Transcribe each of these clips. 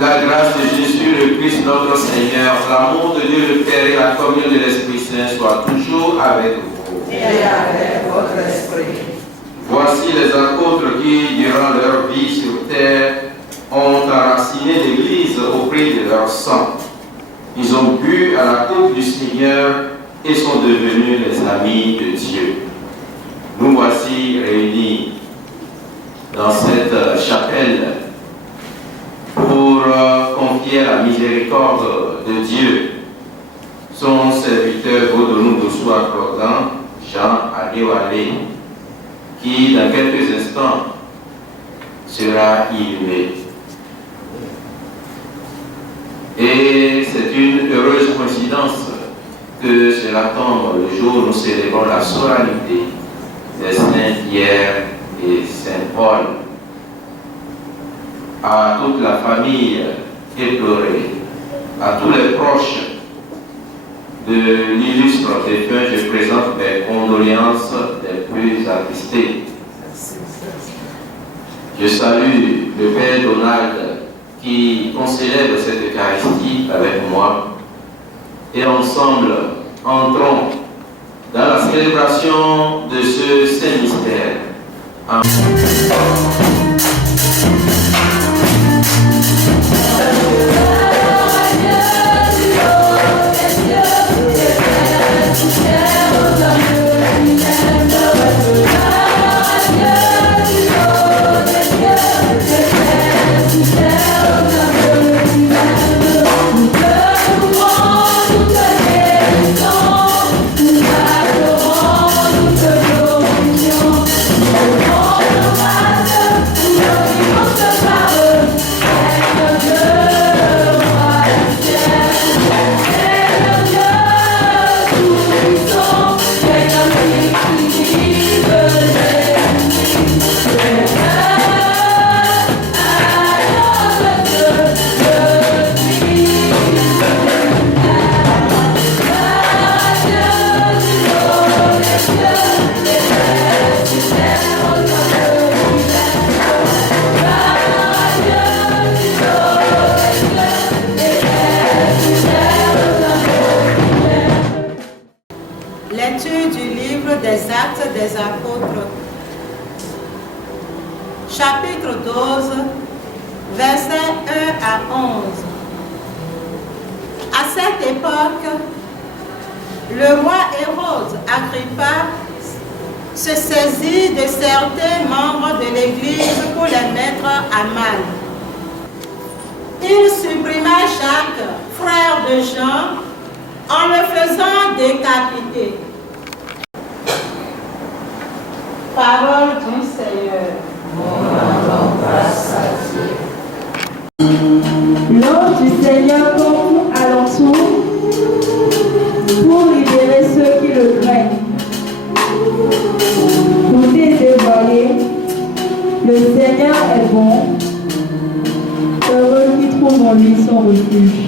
La grâce de Jésus, le Christ, notre Seigneur, l'amour de Dieu le Père et la communion de l'Esprit Saint soient toujours avec vous. Et avec votre esprit. Voici les apôtres qui, durant leur vie sur terre, ont enraciné l'Église au prix de leur sang. Ils ont bu à la coupe du Seigneur et sont devenus les amis de Dieu. Nous voici réunis dans cette chapelle pour confier la miséricorde de Dieu. Son serviteur Godonou Dossou Crogan, Jean Adéwalé, qui dans quelques instants sera inhumé. Et c'est une heureuse coïncidence que cela tombe le jour où nous célébrons la solennité des Saints Pierre et Saint Paul. À toute la famille éplorée, à tous les proches de l'illustre défunt, je présente mes condoléances les plus attristées. Je salue le Père Donald qui concélèbre cette Eucharistie avec moi et ensemble entrons dans la célébration de ce saint mystère. Lecture du livre des Actes des Apôtres, chapitre 12, versets 1 à 11. À cette époque, le roi Hérode Agrippa se saisit de certains membres de l'Église pour les mettre à mal. Il supprima Jacques, frère de Jean, en le faisant décapiter. Parole du Seigneur. L'ange du Seigneur court alentour pour libérer ceux qui le craignent. Pour dévoiler, le Seigneur est bon, heureux qui trouve en lui son refuge.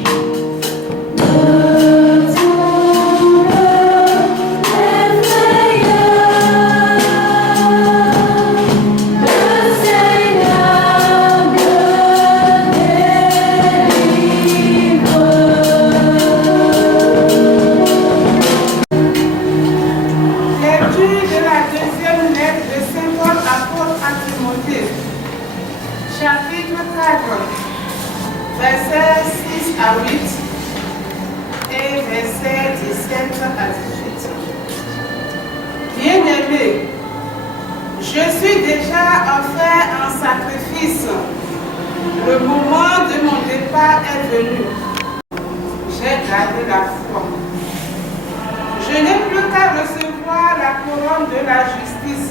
Chapitre 4, versets 6 à 8 et versets 17 à 18. Bien-aimés, je suis déjà offert en sacrifice. Le moment de mon départ est venu. J'ai gardé la foi. Je n'ai plus qu'à recevoir la couronne de la justice.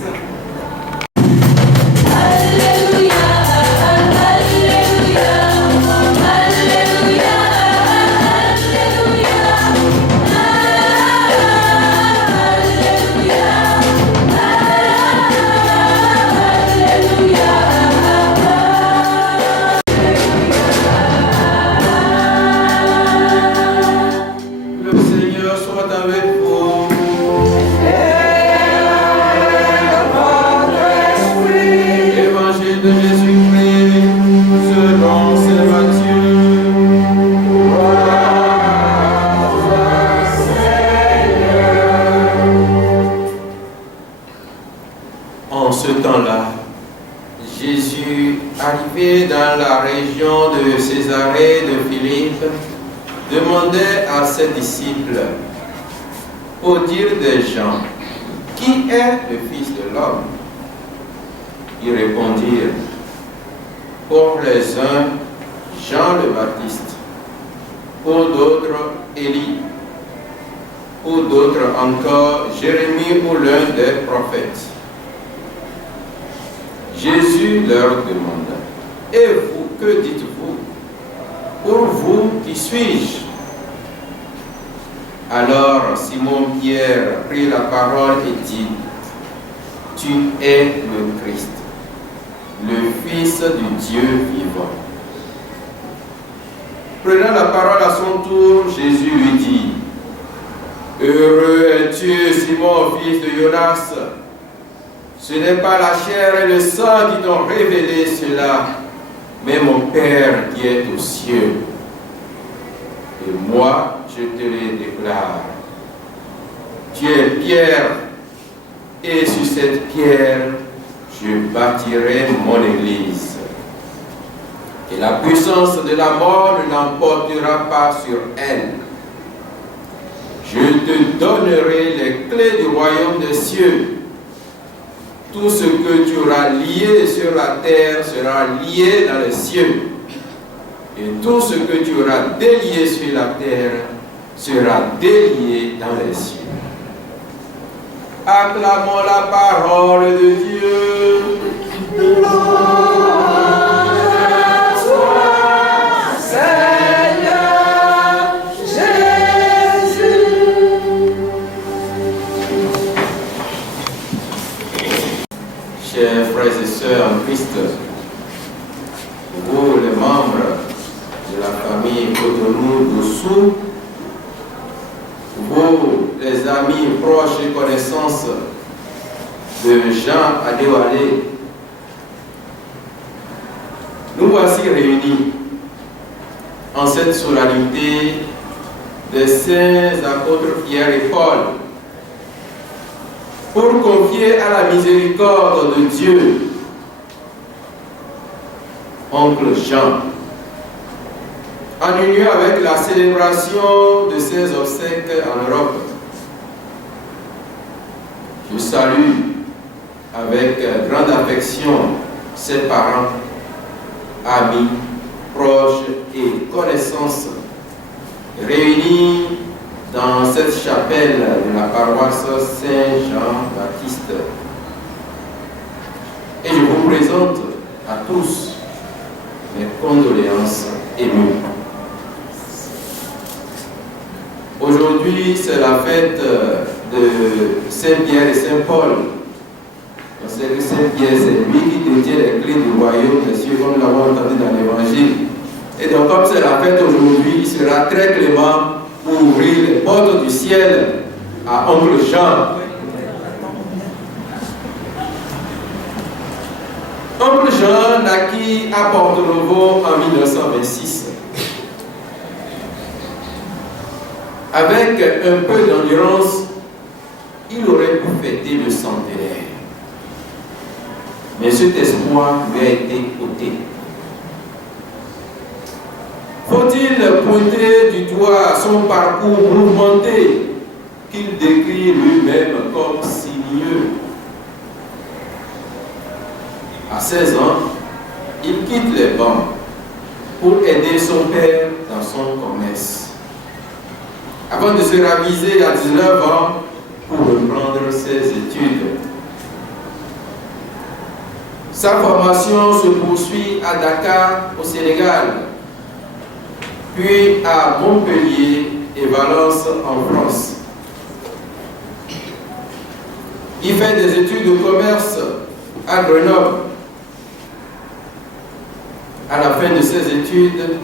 Alléluia. demandait à ses disciples, au dire des gens, qui est le Fils de l'homme? Ils répondirent, pour les uns, Jean le Baptiste, pour d'autres, Élie, pour d'autres encore, Jérémie ou l'un des prophètes. Jésus leur demanda, et vous, que dites-vous? Pour vous, qui suis-je? Alors Simon-Pierre prit la parole et dit, tu es le Christ, le Fils du Dieu vivant. Prenant la parole à son tour, Jésus lui dit, heureux es-tu, Simon, fils de Jonas. Ce n'est pas la chair et le sang qui t'ont révélé cela, mais mon Père qui est aux cieux. Et moi, je te le déclare. Tu es Pierre, et sur cette pierre, je bâtirai mon église. Et la puissance de la mort ne l'emportera pas sur elle. Je te donnerai les clés du royaume des cieux. Tout ce que tu auras lié sur la terre sera lié dans les cieux. Et tout ce que tu auras délié sur la terre sera délié dans les cieux. Acclamons la parole de Dieu. Chers frères et sœurs en Christ, vous les membres de la famille Cotonou-Dossou, vous les amis proches et connaissances de Jean Adéwalé, nous voici réunis en cette solennité des saints apôtres Pierre et Paul pour confier à la miséricorde de Dieu oncle Jean, en union avec la célébration de ses obsèques en Europe. Je salue avec grande affection ses parents, amis, proches et connaissances réunis dans cette chapelle de la paroisse Saint-Jean-Baptiste. Et je vous présente à tous mes condoléances émues. Aujourd'hui, c'est la fête de Saint-Pierre et Saint-Paul. On sait que Saint-Pierre, c'est lui qui détient les clés du royaume des cieux, comme nous l'avons entendu dans l'Évangile. Et donc, comme c'est la fête aujourd'hui, il sera très clément pour ouvrir les portes du ciel à oncle Jean. Oncle Jean naquit à Porto-Novo en 1926. Avec un peu d'endurance, il aurait pu fêter le centenaire. Mais cet espoir lui a été ôté. Faut-il pointer du doigt son parcours mouvementé qu'il décrit lui-même comme sinueux? À 16 ans, il quitte les bancs pour aider son père dans son commerce, avant de se raviser à 19 ans pour reprendre ses études. Sa formation se poursuit à Dakar, au Sénégal, puis à Montpellier et Valence en France. Il fait des études de commerce à Grenoble. À la fin de ses études,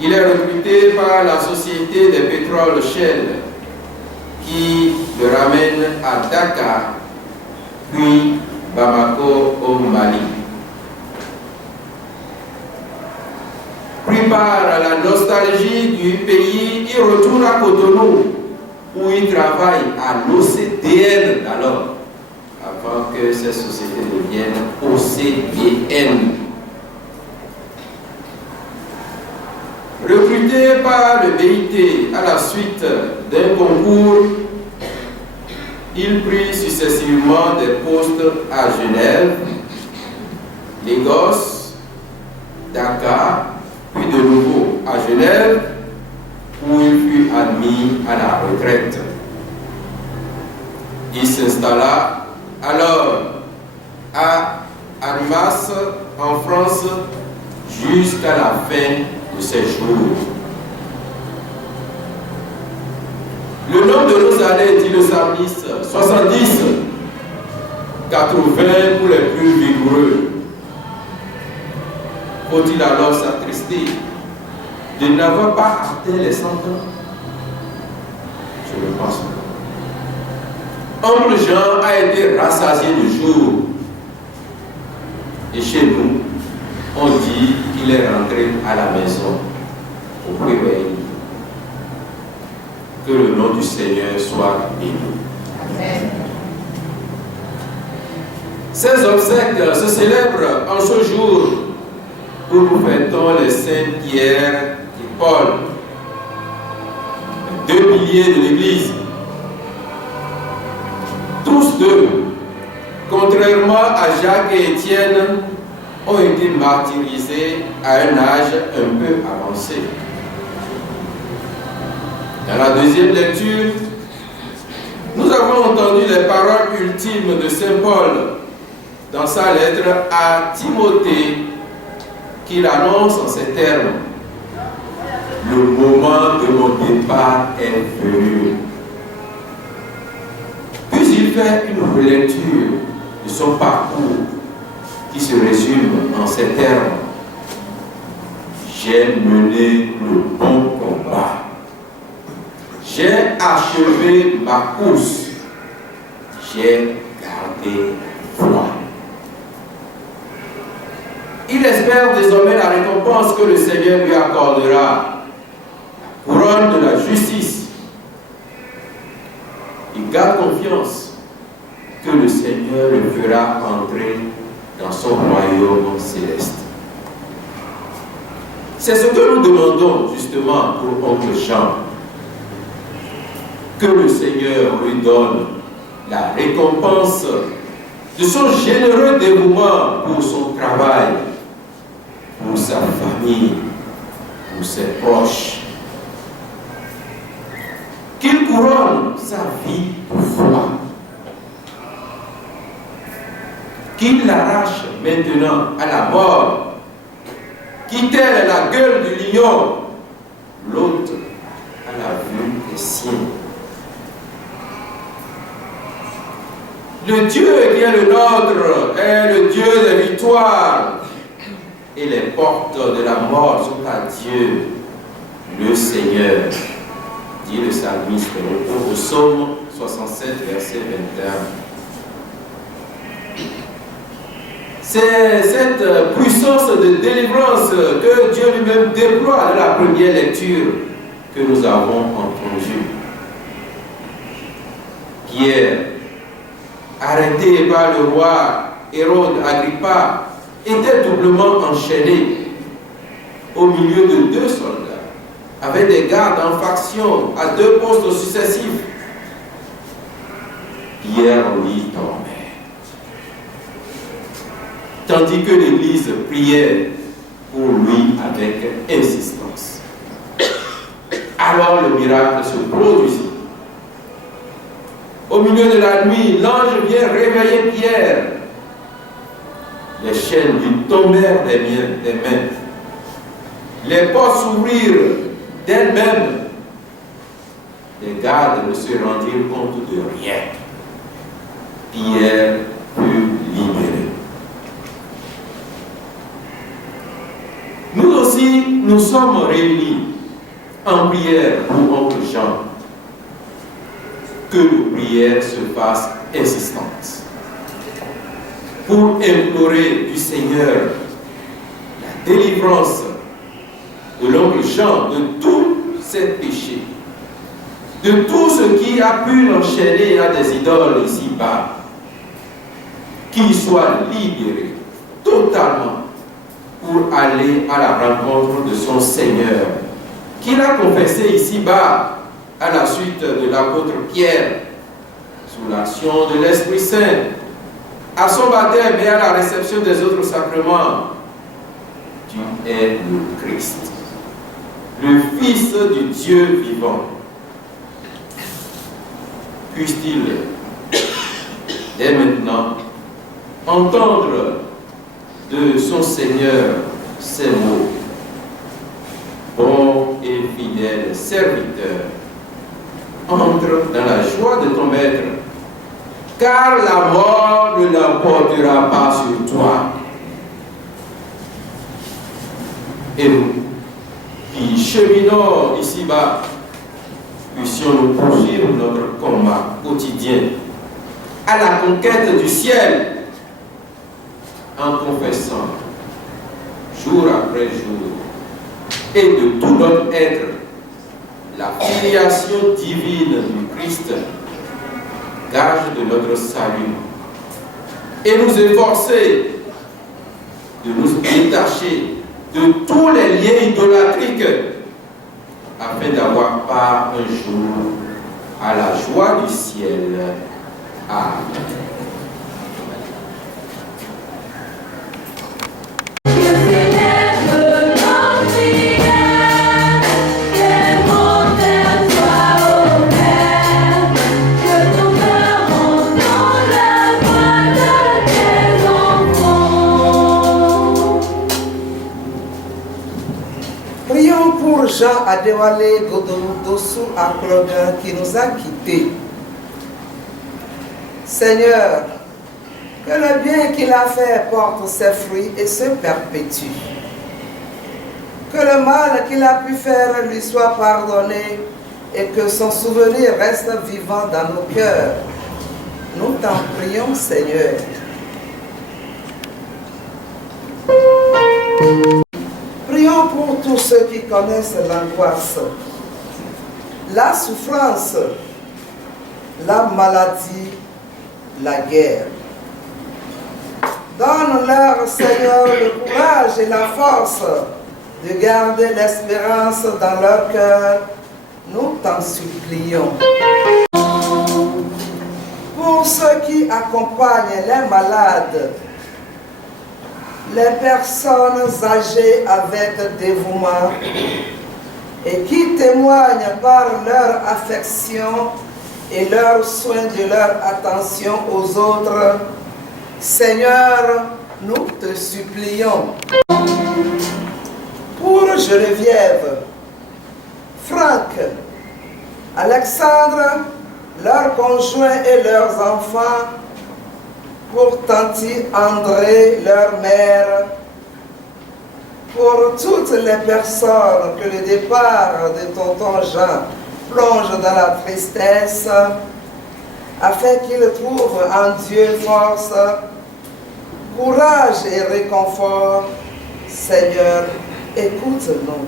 il est recruté par la Société des pétroles Shell qui le ramène à Dakar, puis Bamako au Mali. Pris par la nostalgie du pays, il retourne à Cotonou où il travaille à l'OCDN alors, avant que cette société devienne OCDN. Recruté par le BIT à la suite d'un concours, il prit successivement des postes à Genève, Lagos, Dakar, puis de nouveau à Genève, où il fut admis à la retraite. Il s'installa alors à Annemasse, en France, jusqu'à la fin de ses jours. Le nombre de nos années, dit le psalmiste, 70, 80 pour les plus vigoureux. Faut-il alors s'attrister de n'avoir pas atteint les 100 ans? Je le pense pas. Oncle Jean a été rassasié de jour. Et chez nous, on dit qu'il est rentré à la maison au réveil. Que le nom du Seigneur soit béni. Amen. Ces obsèques se célèbrent en ce jour où nous fêtons les saints Pierre et Paul, les deux piliers de l'Église. Tous deux, contrairement à Jacques et Étienne, ont été martyrisés à un âge un peu avancé. Dans la deuxième lecture, nous avons entendu les paroles ultimes de Saint Paul dans sa lettre à Timothée, qu'il annonce en ces termes: le moment de mon départ est venu. Puis il fait une relecture de son parcours qui se résume en ces termes: j'ai mené le bon combat. J'ai achevé ma course. J'ai gardé la foi. Il espère désormais la récompense que le Seigneur lui accordera, la couronne de la justice. Il garde confiance que le Seigneur le fera entrer dans son royaume céleste. C'est ce que nous demandons justement pour oncle Jean. Que le Seigneur lui donne la récompense de son généreux dévouement pour son travail, pour sa famille, pour ses proches. Qu'il couronne sa vie de foi. Qu'il l'arrache maintenant à la mort, qui telle la gueule du lion, l'autre à la vue des siens. Le Dieu qui est le nôtre est le Dieu des victoires, et les portes de la mort sont à Dieu, le Seigneur, dit le psalmiste au psaume 67, verset 21. C'est cette puissance de délivrance que Dieu lui-même déploie dans la première lecture que nous avons entendue. Pierre, arrêté par le roi Hérode Agrippa, était doublement enchaîné au milieu de deux soldats, avec des gardes en faction à deux postes successifs. Pierre lui dormait, tandis que l'Église priait pour lui avec insistance. Alors le miracle se produisit. Au milieu de la nuit, l'ange vient réveiller Pierre. Les chaînes lui tombèrent des mains. Les portes s'ouvrirent d'elles-mêmes. Les gardes ne se rendirent compte de rien. Pierre fut libéré. Nous aussi, nous sommes réunis en prière pour oncle Jean. Que nos prières se fassent insistantes pour implorer du Seigneur la délivrance de l'oncle Jean de tous ses péchés, de tout ce qui a pu l'enchaîner à des idoles ici-bas, qu'il soit libéré totalement pour aller à la rencontre de son Seigneur qu'il a confessé ici-bas à la suite de l'apôtre Pierre, sous l'action de l'Esprit Saint, à son baptême et à la réception des autres sacrements. Tu es le Christ, le Fils du Dieu vivant. Puisse-t-il, dès maintenant, entendre de son Seigneur ces mots: bon et fidèle serviteur, entre dans la joie de ton maître, car la mort ne l'emportera pas sur toi. Et nous, qui cheminons ici-bas, puissions nous poursuivre notre combat quotidien à la conquête du ciel, en confessant jour après jour et de tout notre être la filiation divine du Christ, gage de notre salut, et nous efforcer de nous détacher de tous les liens idolâtriques afin d'avoir part un jour à la joie du ciel. Amen. Prions pour Jean Adewale Godossou Akloga qui nous a quittés. Seigneur, que le bien qu'il a fait porte ses fruits et se perpétue. Que le mal qu'il a pu faire lui soit pardonné et que son souvenir reste vivant dans nos cœurs. Nous t'en prions, Seigneur. Prions pour tous ceux qui connaissent l'angoisse, la souffrance, la maladie, la guerre. Donne-leur, Seigneur, le courage et la force de garder l'espérance dans leur cœur. Nous t'en supplions. Pour ceux qui accompagnent les malades, les personnes âgées avec dévouement et qui témoignent par leur affection et leur soin de leur attention aux autres, Seigneur, nous te supplions. Pour Geneviève, Franck, Alexandre, leurs conjoints et leurs enfants, pour Tanti André, leur mère, pour toutes les personnes que le départ de tonton Jean plonge dans la tristesse, afin qu'ils trouvent en Dieu force, courage et réconfort. Seigneur, écoute-nous.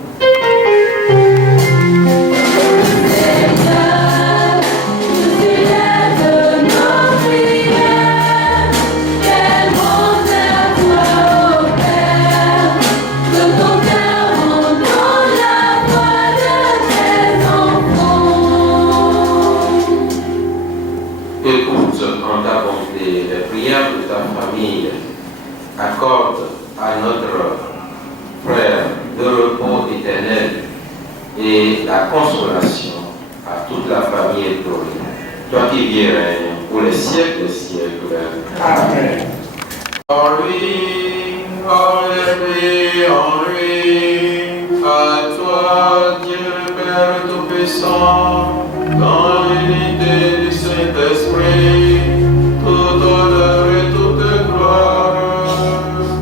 De ta famille, accorde à notre frère le repos éternel et la consolation à toute la famille étoilée. Toi qui vis et règnes pour les siècles des siècles. Amen. En lui, en lui, à toi, Dieu le Père Tout-Puissant, dans l'unité du Saint-Esprit, toute honneur et toute gloire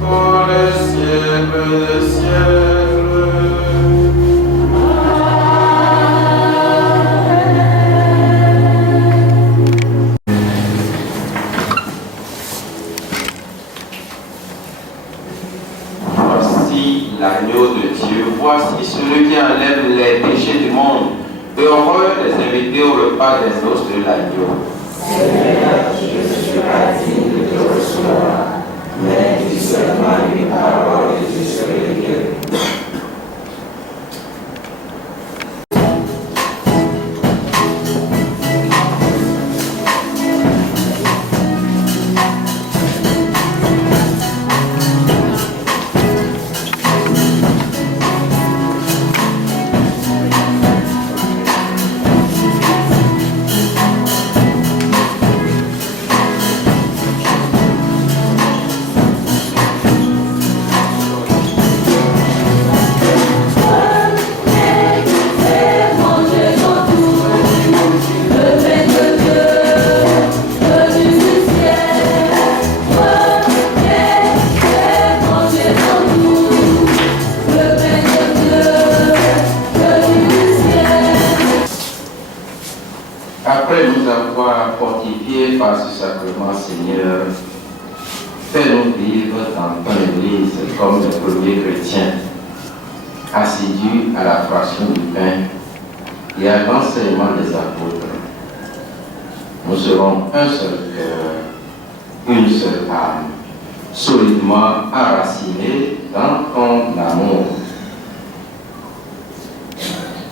pour les siècles des siècles. Voici l'agneau de Dieu, voici celui qui enlève les péchés du monde. Heureux les invités au repas des noces de l'agneau. Seigneur, je suis pas digne de te recevoir, mais dis seulement une parole et je serai guéri. Après nous avoir fortifiés par ce sacrement, Seigneur, fais-nous vivre dans ton Église comme les premiers chrétiens, assidus à la fraction du pain et à l'enseignement des apôtres. Nous serons un seul cœur, une seule âme, solidement enracinés dans ton amour.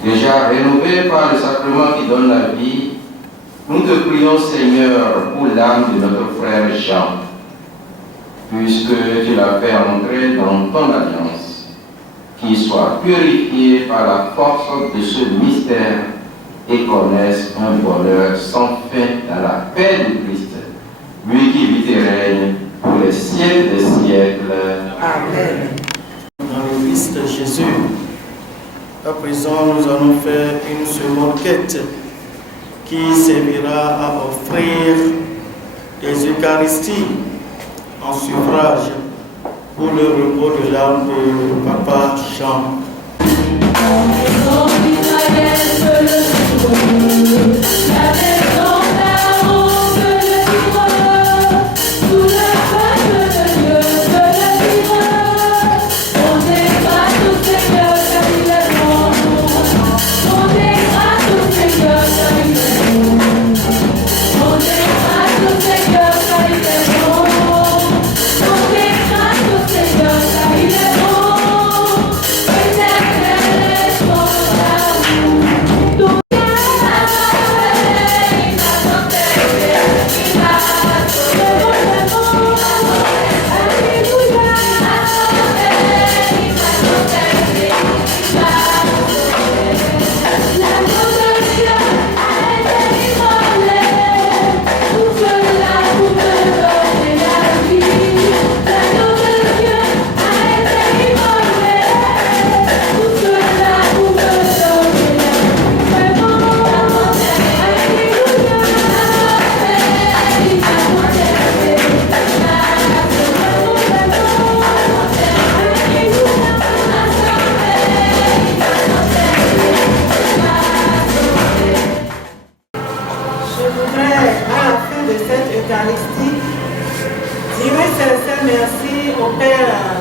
Déjà rénovés par le sacrement qui donne la vie, nous te prions, Seigneur, pour l'âme de notre frère Jean, puisque tu l'as fait entrer dans ton alliance, qu'il soit purifié par la force de ce mystère et connaisse un bonheur sans fin dans la paix du Christ, lui qui vit et règne pour les siècles des siècles. Amen. Dans le Christ Jésus, à présent nous allons faire une seconde quête qui servira à offrir des Eucharisties en suffrage pour le repos de l'âme de Papa Jean. Merci au Père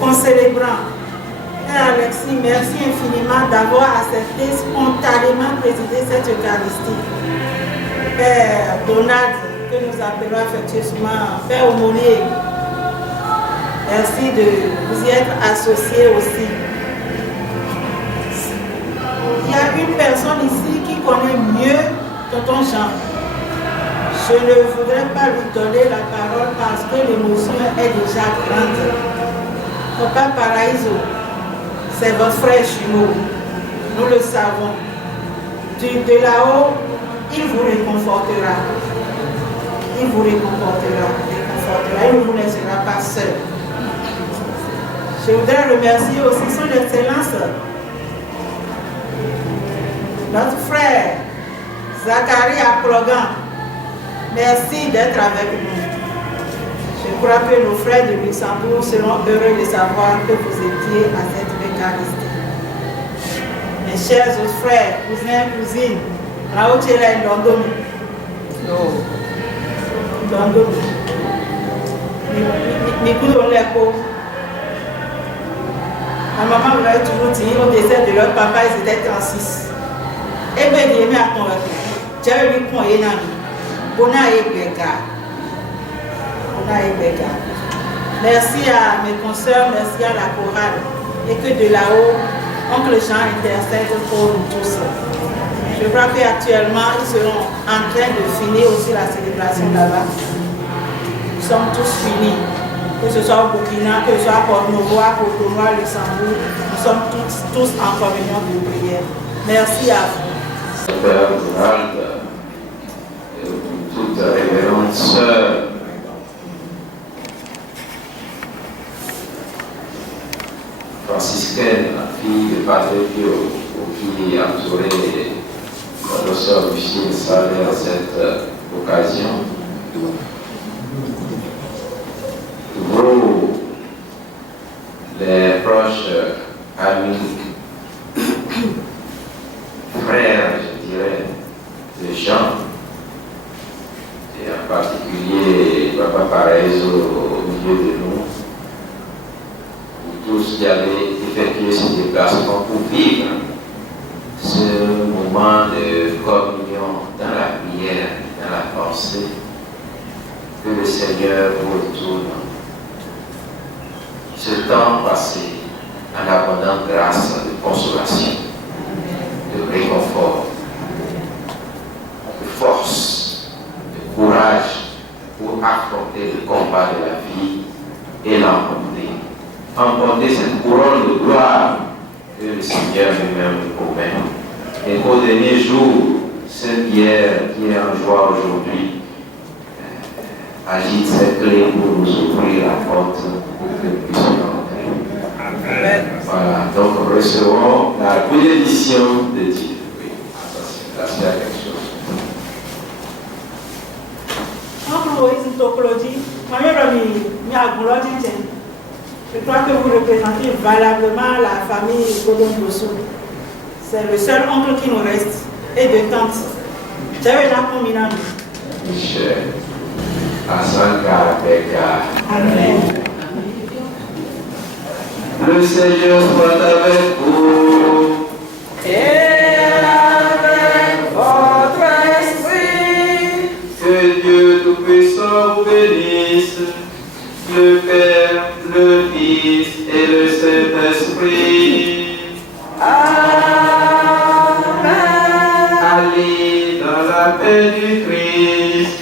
concélébrant. Père Alexis, merci infiniment d'avoir accepté spontanément présider cette Eucharistie. Père Donald, que nous appelons affectueusement Père Aumônier, merci de vous y être associé aussi. Il y a une personne ici qui connaît mieux Tonton Jean. Je ne voudrais pas lui donner la parole parce que l'émotion est déjà grande. Papa Paraïso, c'est votre frère jumeau. Nous le savons. De là-haut, il vous réconfortera. Il vous réconfortera. Il ne vous laissera pas seul. Je voudrais remercier aussi son Excellence, notre frère Zacharie Aplogan. Merci d'être avec nous. Je crois que nos frères de Luxembourg seront heureux de savoir que vous étiez à cette Eucharistie. Mes chers autres frères, cousins, cousines, là où tu es là, Londomi. Londomi. Ma maman vous avait toujours dit, au décès de leur papa, ils étaient 36. Et bien, il y a ton retour. J'avais vu qu'on est dans Merci à mes consoeurs, merci à la chorale. Et que de là-haut, Oncle Jean intercède pour nous tous. Je crois qu'actuellement, ils seront en train de finir aussi la célébration là-bas. Nous sommes tous finis. Que ce soit au Burkina, que ce soit à Port-Nouveau, à Cotonou, à Luxembourg, nous sommes tous en communion de prière. Merci à vous. Père Donald, toute révérende sœur, franciscaine, la fille de Padre Pio, qui a entouré notre sœur Lucille Salé à cette occasion. Vous, les proches amis, frères, je dirais, de gens, et en particulier Papa Parez au milieu de nous, tous qui avaient effectué ce déplacement pour vivre ce moment de communion dans la prière, dans la pensée, que le Seigneur vous retourne ce temps passé en abondante grâce de consolation, de réconfort, de force, de courage pour affronter le combat de la vie et emporter cette couronne de gloire que le Seigneur lui-même nous promet. Et qu'au dernier jour, Sainte Pierre, qui est en joie aujourd'hui, agite cette clé pour nous ouvrir la porte pour que nous puissions entrer. Amen. Voilà, donc recevons la bénédiction de Dieu. Oui, attention, là c'est quelque chose. Je crois que vous représentez valablement la famille Godon Bosso. C'est le seul oncle qui nous reste et de tante. J'avais là pour Milan. Michel, Asanka, Beka. Amen. Le Seigneur soit avec vous. Et avec votre esprit. Que Dieu Tout-Puissant vous bénisse, le Père, le Fils et le Saint-Esprit. Amen. Allez dans la paix du Christ.